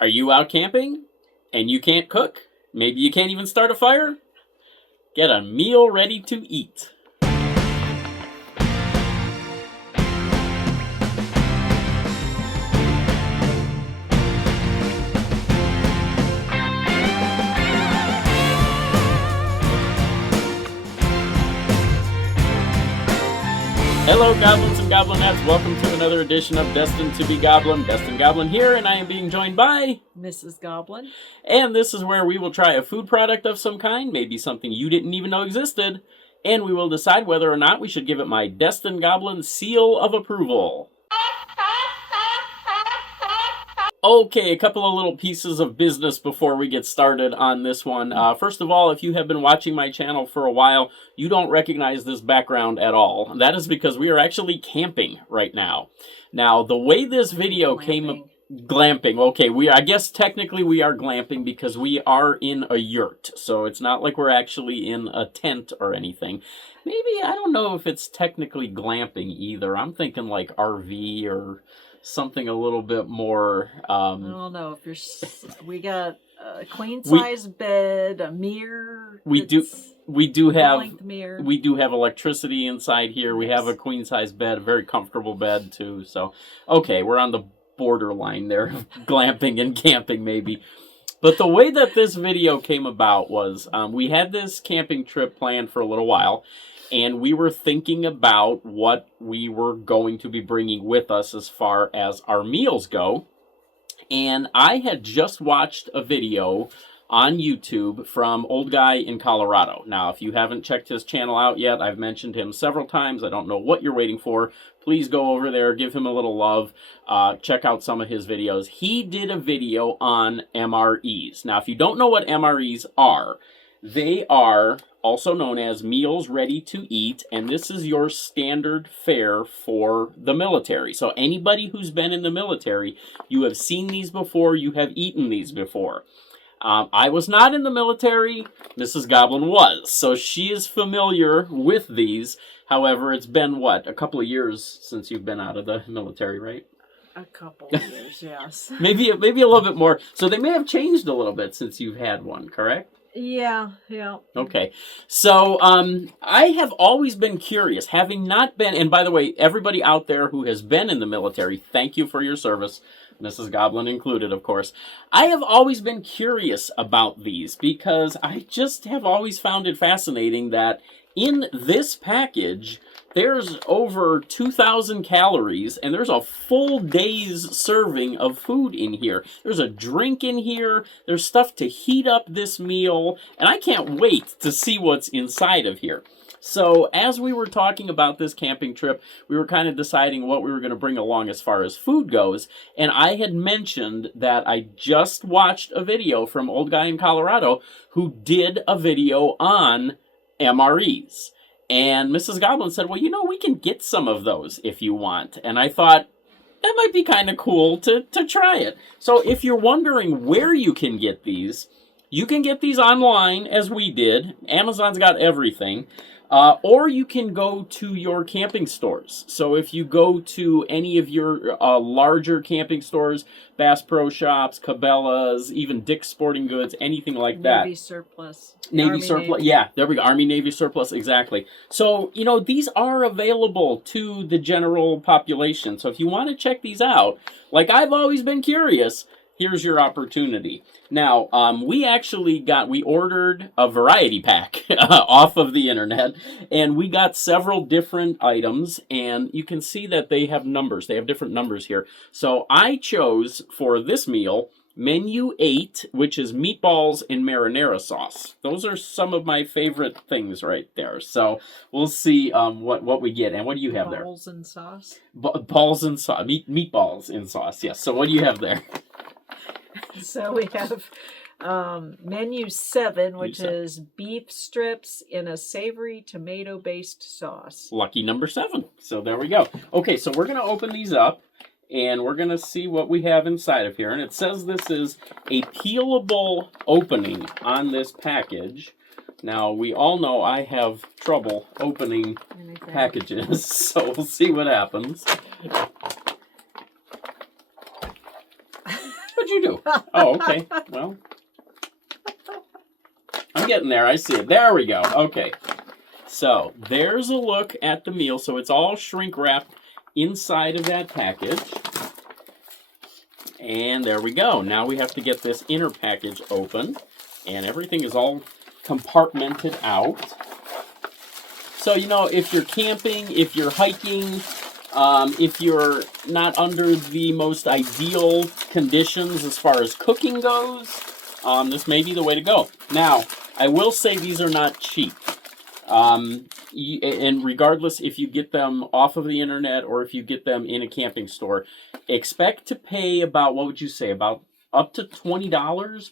Are you out camping and you can't cook? Maybe you can't even start a fire? Get a meal ready to eat. Hello, Goblins and Goblinettes. Welcome to another edition of Destined to be Goblin. Destined Goblin here, and I am being joined by Mrs. Goblin. And this is where we will try a food product of some kind, maybe something you didn't even know existed, and we will decide whether or not we should give it my Destined Goblin seal of approval. Okay, a couple of little pieces of business before we get started on this one. First of all, if you have been watching my channel for a while, you don't recognize this background at all. That is because we are actually camping right now. Now, the way this video came... Glamping. Okay, I guess technically we are glamping because we are in a yurt. So it's not like we're actually in a tent or anything. Maybe, I don't know if it's technically glamping either. I'm thinking like RV or something a little bit more... I don't know. We got a queen-size bed, a mirror. We do have electricity inside here. Yes. We have a queen-size bed, a very comfortable bed too. So, okay, we're on the borderline there of glamping and camping maybe. But the way that this video came about was we had this camping trip planned for a little while, and we were thinking about what we were going to be bringing with us as far as our meals go. And I had just watched a video on YouTube from Old Guy in Colorado. Now, if you haven't checked his channel out yet, I've mentioned him several times. I don't know what you're waiting for. Please go over there, give him a little love, check out some of his videos. He did a video on MREs. Now, if you don't know what MREs are, they are also known as meals ready to eat, and this is your standard fare for the military. So anybody who's been in the military, you have seen these before, you have eaten these before. I was not in the military. Mrs. Goblin was. So she is familiar with these. However, it's been, a couple of years since you've been out of the military, right? A couple of years, yes. Maybe a little bit more. So they may have changed a little bit since you've had one, correct? Yeah. Okay. So I have always been curious, having not been, and by the way, everybody out there who has been in the military, thank you for your service. Mrs. Goblin included, of course. I have always been curious about these because I just have always found it fascinating that in this package, there's over 2,000 calories and there's a full day's serving of food in here. There's a drink in here. There's stuff to heat up this meal, and I can't wait to see what's inside of here. So as we were talking about this camping trip, we were kind of deciding what we were going to bring along as far as food goes. And I had mentioned that I just watched a video from Old Guy in Colorado who did a video on MREs. And Mrs. Goblin said, well, we can get some of those if you want. And I thought, that might be kind of cool to try it. So if you're wondering where you can get these, you can get these online as we did. Amazon's got everything. Or you can go to your camping stores. So if you go to any of your larger camping stores, Bass Pro Shops, Cabela's, even Dick's Sporting Goods, anything like that. Navy Surplus. Navy Surplus. Yeah, there we go. Army Navy Surplus, exactly. So, these are available to the general population. So if you want to check these out, like I've always been curious, here's your opportunity. Now, we ordered a variety pack off of the internet, and we got several different items, and you can see that they have numbers. They have different numbers here. So I chose for this meal Menu 8, which is meatballs and marinara sauce. Those are some of my favorite things right there. So we'll see what we get. And what do you have there? Balls and sauce. Balls and sauce. Meatballs in sauce, yes. So what do you have there? So we have menu 7, which is beef strips in a savory tomato-based sauce. Lucky number 7. So there we go. Okay, so we're going to open these up, and we're going to see what we have inside of here. And it says this is a peelable opening on this package. Now, we all know I have trouble opening packages, so we'll see what happens. What'd you do? Oh, okay. Well, I'm getting there. I see it. There we go. Okay. So there's a look at the meal. So it's all shrink wrapped inside of that package. And there we go. Now we have to get this inner package open. And everything is all compartmented out. So, you know, if you're camping, if you're hiking, if you're not under the most ideal conditions as far as cooking goes, this may be the way to go. Now, I will say these are not cheap. And regardless if you get them off of the internet or if you get them in a camping store, expect to pay about, what would you say, about up to $20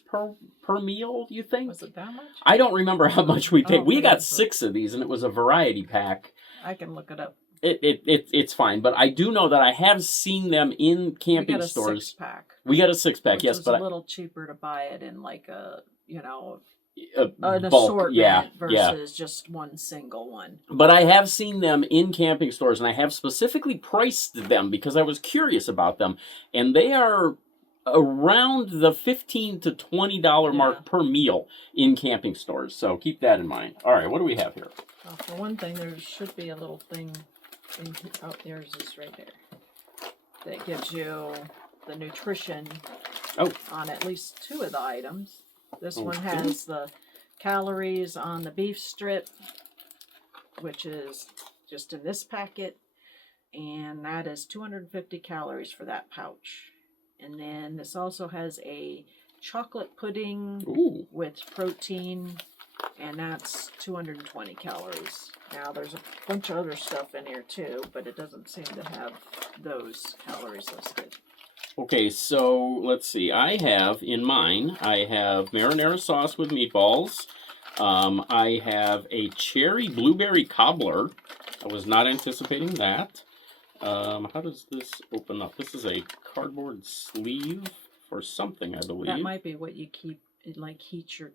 per meal, you think? Was it that much? I don't remember how much we paid. Oh, we okay. got 6 of these, and it was a variety pack. I can look it up. It's fine, but I do know that I have seen them in camping stores. We got a 6-pack. We got a 6-pack, yes, but but a little cheaper to buy it in like a, an bulk, assortment versus just one single one. But I have seen them in camping stores, and I have specifically priced them because I was curious about them, and they are around the $15 to $20 mark per meal in camping stores. So keep that in mind. All right, what do we have here? Well, for one thing, there should be a little thing. Oh, there's this right there. That gives you the nutrition on at least 2 of the items. This one has the calories on the beef strip, which is just in this packet, and that is 250 calories for that pouch. And then this also has a chocolate pudding with protein, and that's 220 calories. Now, there's a bunch of other stuff in here too, but it doesn't seem to have those calories listed. Okay, so let's see. I have in mine, I have marinara sauce with meatballs. I have a cherry blueberry cobbler. I was not anticipating that. How does this open up? This is a cardboard sleeve for something, I believe. That might be what you keep. It like heats your.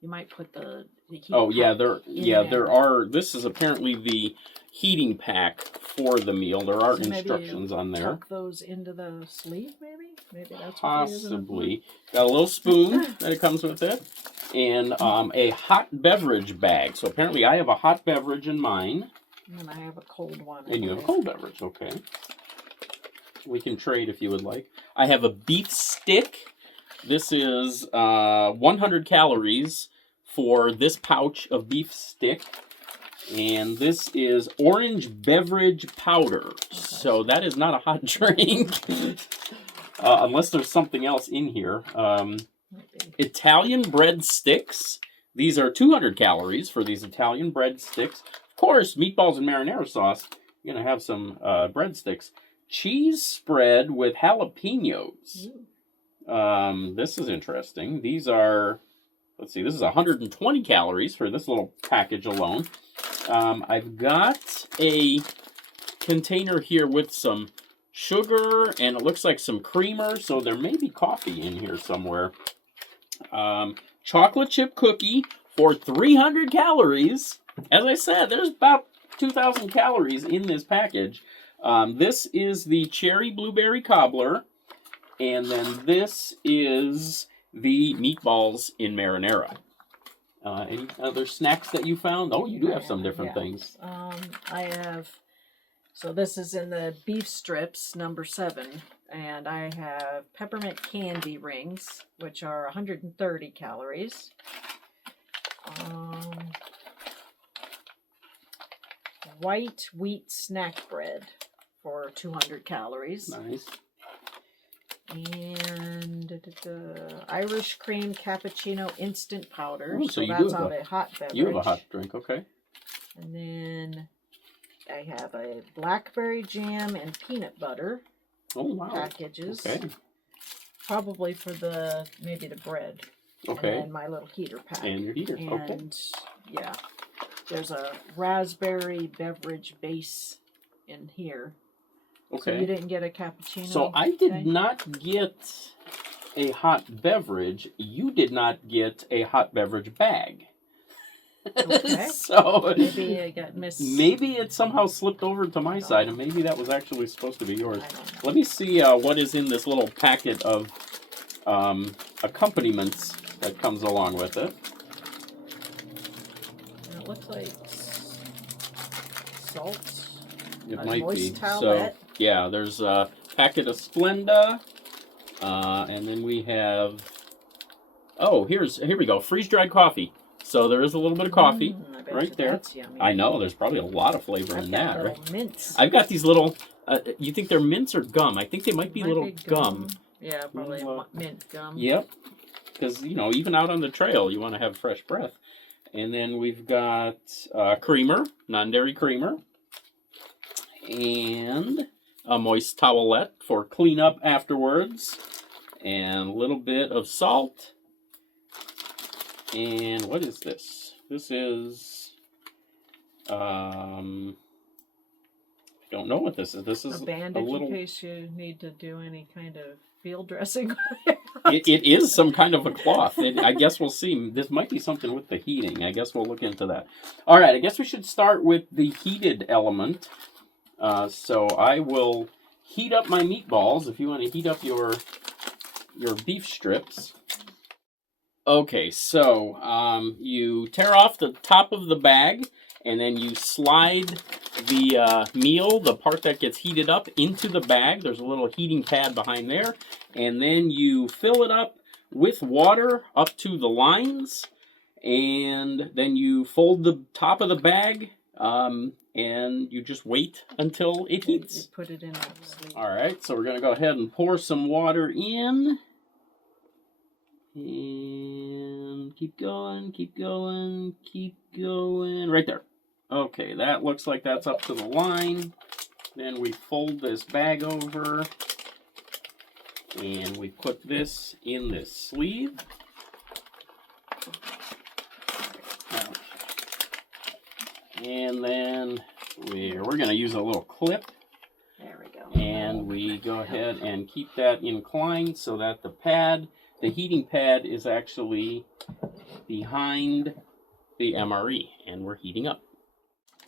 You might put the heat. Oh yeah, there are. This is apparently the heating pack for the meal. There are instructions on there. Tuck those into the sleeve, maybe. Maybe that's possibly. Got a little spoon that it comes with it, and a hot beverage bag. So apparently, I have a hot beverage in mine. And I have a cold one. And you have a cold beverage, okay. We can trade if you would like. I have a beef stick. This is 100 calories for this pouch of beef stick. And this is orange beverage powder. Okay. So that is not a hot drink. Unless there's something else in here. Italian bread sticks. These are 200 calories for these Italian bread sticks. Of course, meatballs and marinara sauce. You're going to have some breadsticks. Cheese spread with jalapenos. This is interesting. These are, let's see, this is 120 calories for this little package alone. I've got a container here with some sugar, and it looks like some creamer, so there may be coffee in here somewhere. Chocolate chip cookie for 300 calories. As I said, there's about 2,000 calories in this package. This is the cherry blueberry cobbler, and then this is the meatballs in marinara. Any other snacks that you found? Oh, you do have some different things. I have, so this is in the beef strips, number 7, and I have peppermint candy rings, which are 130 calories. White wheat snack bread for 200 calories. Nice. And Irish cream cappuccino instant powder. Ooh, so you that's do have on a hot beverage. You have a hot drink, okay. And then I have a blackberry jam and peanut butter packages. Okay. Probably for maybe the bread. Okay. And then my little heater pack. And your heater, okay. And yeah. There's a raspberry beverage base in here. Okay. So you didn't get a cappuccino? So I did not get a hot beverage. You did not get a hot beverage bag. Okay. So maybe it got missed. Maybe it somehow slipped over to my side, and maybe that was actually supposed to be yours. I don't know. Let me see what is in this little packet of accompaniments that comes along with it. And it looks like salt. It A might moist be. towelette. So yeah, there's a packet of Splenda, and then we have. Oh, here we go. Freeze-dried coffee. So there is a little bit of coffee I bet right you there. That's yummy. I know. There's probably a lot of flavor in that. Little Right? mints. I've got these little. You think they're mints or gum? I think they might be little gum. Yeah, probably mint gum. Yep. Because even out on the trail, you want to have fresh breath. And then we've got creamer, non-dairy creamer, and a moist towelette for cleanup afterwards, and a little bit of salt. And what is this? This is, I don't know what this is. This is a bandage in case you need to do any kind of field dressing. it is some kind of a cloth. I guess we'll see. This might be something with the heating. I guess we'll look into that. All right, I guess we should start with the heated element. So I will heat up my meatballs if you want to heat up your beef strips. Okay, so you tear off the top of the bag, and then you slide the meal, the part that gets heated up, into the bag. There's a little heating pad behind there. And then you fill it up with water up to the lines. And then you fold the top of the bag, and you just wait until it heats. You put it in a sleeve. All right, so we're going to go ahead and pour some water in. And keep going, keep going, keep going. Right there. Okay, that looks like that's up to the line. Then we fold this bag over. And we put this in this sleeve. And then we're going to use a little clip. There we go. And we go ahead and keep that inclined so that the heating pad is actually behind the MRE, and we're heating up.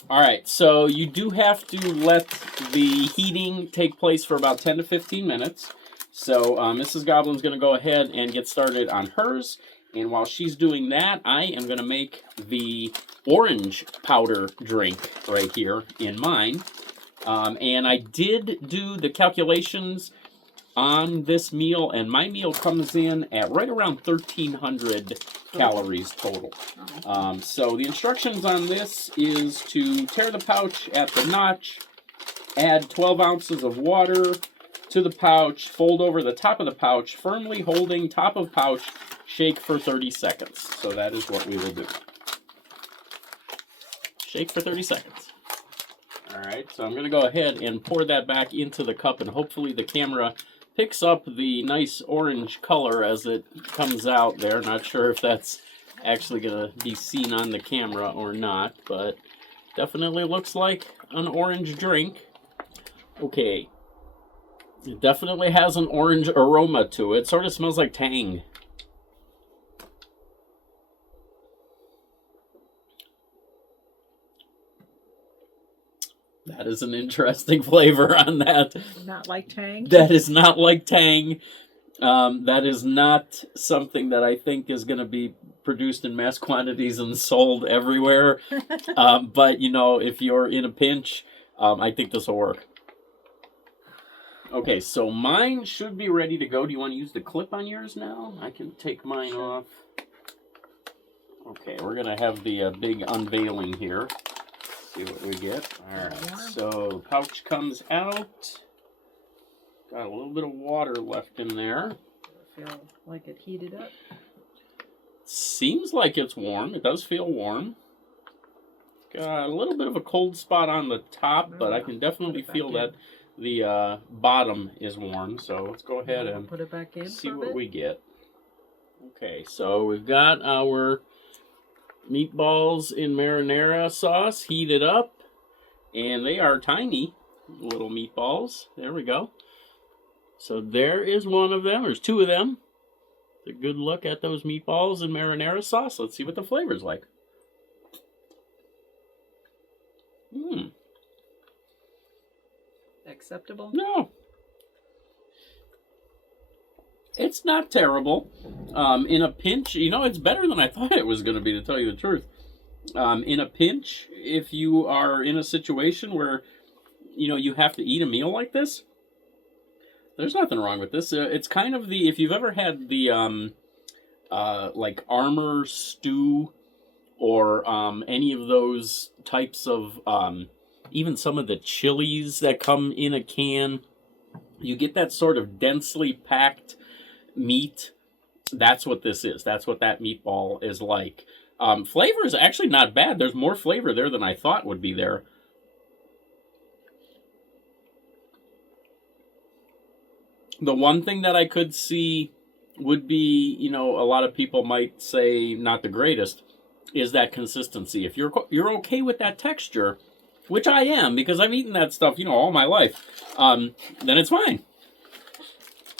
All right, so you do have to let the heating take place for about 10 to 15 minutes. So Mrs. Goblin's going to go ahead and get started on hers, and while she's doing that, I am going to make the orange powder drink right here in mine. And I did do the calculations on this meal, and my meal comes in at right around 1,300 calories total. So the instructions on this is to tear the pouch at the notch, add 12 ounces of water to the pouch, fold over the top of the pouch, firmly holding top of pouch, shake for 30 seconds. So that is what we will do. Shake for 30 seconds. All right, so I'm going to go ahead and pour that back into the cup, and hopefully the camera picks up the nice orange color as it comes out there. Not sure if that's actually going to be seen on the camera or not, but definitely looks like an orange drink. Okay. It definitely has an orange aroma to it. Sort of smells like Tang. That is an interesting flavor on that. Not like Tang? That is not like Tang. That is not something that I think is going to be produced in mass quantities and sold everywhere. But, if you're in a pinch, I think this will work. Okay, so mine should be ready to go. Do you want to use the clip on yours now? I can take mine off. Okay, we're going to have the big unveiling here. See what we get. All right, so the pouch comes out. Got a little bit of water left in there. Feel like it heated up? Seems like it's warm. It does feel warm. Got a little bit of a cold spot on the top, but I can definitely feel that the bottom is warm. So let's go ahead and put it back in see what we get. Okay, so we've got our meatballs in marinara sauce heated up, and they are tiny little meatballs. There we go. So there is one of them. There's two of them. A good look at those meatballs in marinara sauce. Let's see what the flavor's like. Acceptable? No. It's not terrible. In a pinch, it's better than I thought it was going to be, to tell you the truth. In a pinch, if you are in a situation where, you have to eat a meal like this, there's nothing wrong with this. It's kind of if you've ever had the, like armor stew, or any of those types of, even some of the chilies that come in a can, you get that sort of densely packed meat. That's what this is. That's what that meatball is like. Flavor is actually not bad. There's more flavor there than I thought would be there. The one thing that I could see would be, a lot of people might say not the greatest, is that consistency. If you're okay with that texture, which I am, because I've eaten that stuff, all my life, then it's fine.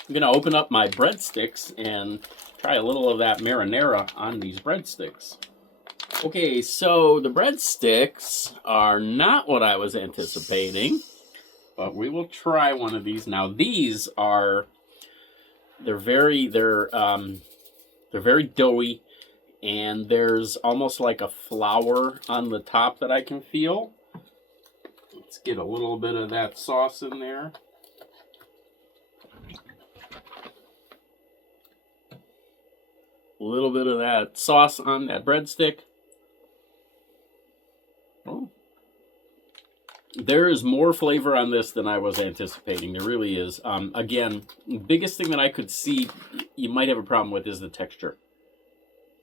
I'm going to open up my breadsticks and try a little of that marinara on these breadsticks. Okay, so the breadsticks are not what I was anticipating, but we will try one of these. Now, these are, they're very doughy, and there's almost like a flour on the top that I can feel. Let's get a little bit of that sauce in there. A little bit of that sauce on that breadstick. Oh. There is more flavor on this than I was anticipating. There really is. Again, the biggest thing that I could see you might have a problem with is the texture.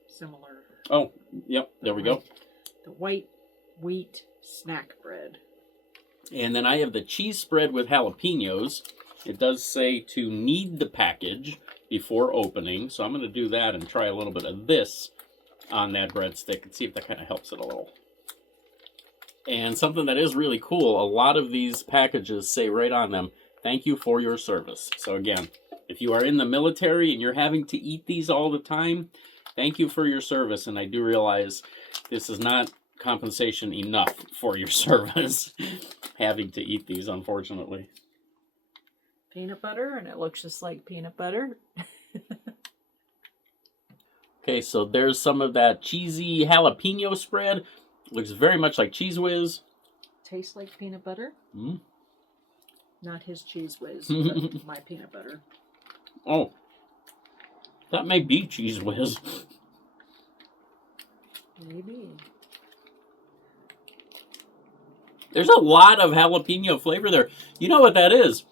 Similar. Oh, yep, there we go. The white wheat snack bread. And then I have the cheese spread with jalapenos. It does say to knead the package before opening, so I'm going to do that and try a little bit of this on that breadstick and see if that kind of helps it a little. And something that is really cool, a lot of these packages say right on them, "Thank you for your service." So again, if you are in the military and you're having to eat these all the time, thank you for your service. And I do realize this is not compensation enough for your service, having to eat these, unfortunately. Peanut butter, and it looks just like peanut butter. Okay, so there's some of that cheesy jalapeno spread. Looks very much like Cheese Whiz. Tastes like peanut butter. Mm. Not his Cheese Whiz, but my peanut butter. Oh, that may be Cheese Whiz. Maybe. There's a lot of jalapeno flavor there. You know what that is?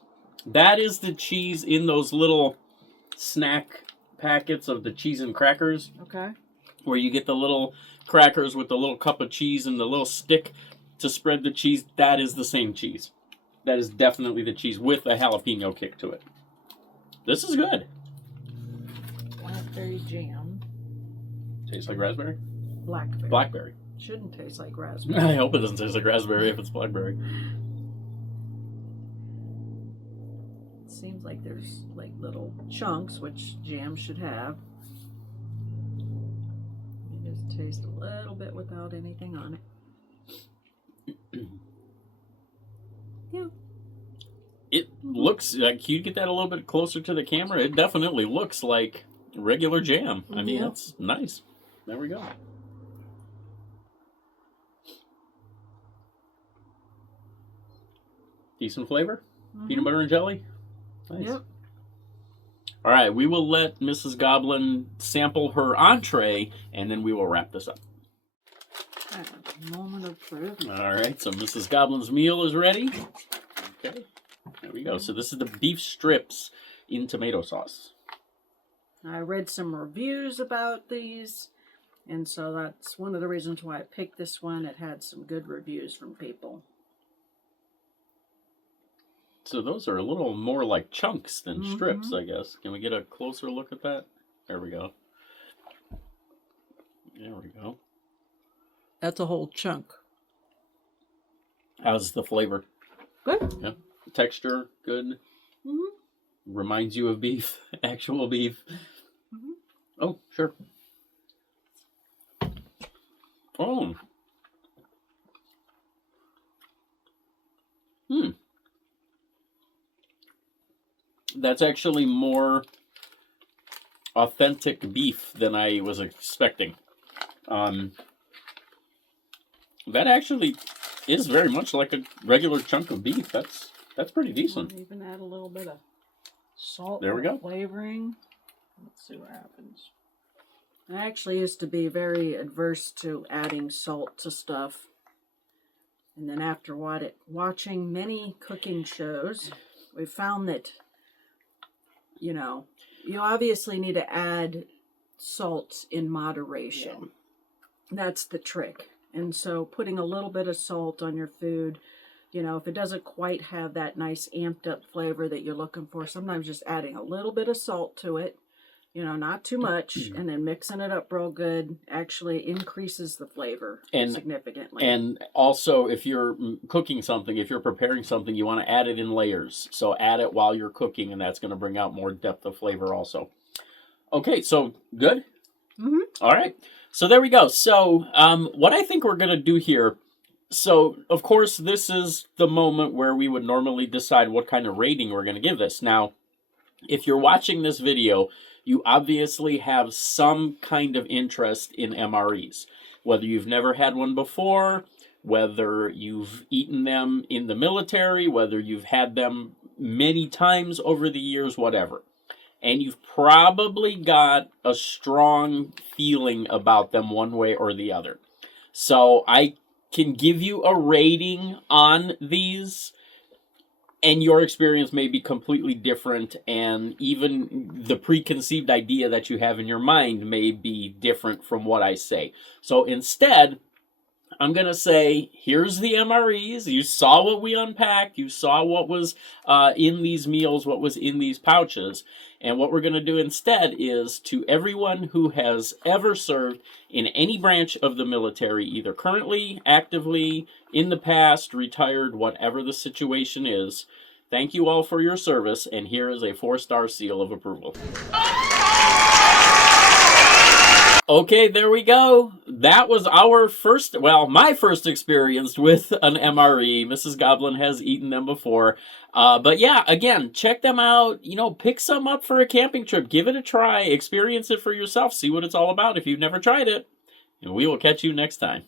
That is the cheese in those little snack packets of the cheese and crackers. Okay. Where you get the little crackers with the little cup of cheese and the little stick to spread the cheese. That is the same cheese. That is definitely the cheese with a jalapeno kick to it. This is good. Blackberry jam. Tastes like raspberry? Blackberry. Blackberry. Shouldn't taste like raspberry. I hope it doesn't taste like raspberry if it's blackberry. It seems like there's like little chunks, which jam should have. It just tastes a little bit without anything on it. Yeah. It looks like, can you get that a little bit closer to the camera? It definitely looks like regular jam. I mean, Yeah. it's nice. There we go. Decent flavor. Mm-hmm. Peanut butter and jelly. Nice. Yep. All right, we will let Mrs. Goblin sample her entree, and then we will wrap this up. A moment of truth. All right, so Mrs. Goblin's meal is ready. Okay, there we go. So this is the beef strips in tomato sauce. I read some reviews about these, and so that's one of the reasons why I picked this one. It had some good reviews from people. So those are a little more like chunks than strips, I guess. Can we get a closer look at that? There we go. There we go. That's a whole chunk. How's the flavor? Good. Yeah. Texture, good. Mm-hmm. Reminds you of beef, actual beef. Mm-hmm. Oh, sure. Oh. That's actually more authentic beef than I was expecting. That actually is very much like a regular chunk of beef. That's pretty decent. I'll even add a little bit of salt. There we go. Flavoring. Let's see what happens. I actually used to be very adverse to adding salt to stuff. And then after watching many cooking shows, we found that, you know, you obviously need to add salt in moderation. Yeah. That's the trick. And so putting a little bit of salt on your food, you know, if it doesn't quite have that nice amped up flavor that you're looking for, sometimes just adding a little bit of salt to it, you know, not too much, and then mixing it up real good actually increases the flavor significantly. And also, if you're cooking something, if you're preparing something, you want to add it in layers. So add it while you're cooking, and that's going to bring out more depth of flavor also. Okay, so good? Mm-hmm. All right. So there we go. So what I think we're going to do here, so of course this is the moment where we would normally decide what kind of rating we're going to give this. Now, if you're watching this video, you obviously have some kind of interest in MREs. Whether you've never had one before, whether you've eaten them in the military, whether you've had them many times over the years, whatever. And you've probably got a strong feeling about them one way or the other. So I can give you a rating on these, and your experience may be completely different, and even the preconceived idea that you have in your mind may be different from what I say. So instead, I'm going to say, here's the MREs. You saw what we unpacked. You saw what was in these meals, what was in these pouches. And what we're going to do instead is, to everyone who has ever served in any branch of the military, either currently, actively, in the past, retired, whatever the situation is, thank you all for your service, and here is a 4-star seal of approval. Okay, there we go. That was our first, well, my first experience with an MRE. Mrs. Goblin has eaten them before. But yeah, again, check them out. You know, pick some up for a camping trip. Give it a try. Experience it for yourself. See what it's all about if you've never tried it. And we will catch you next time.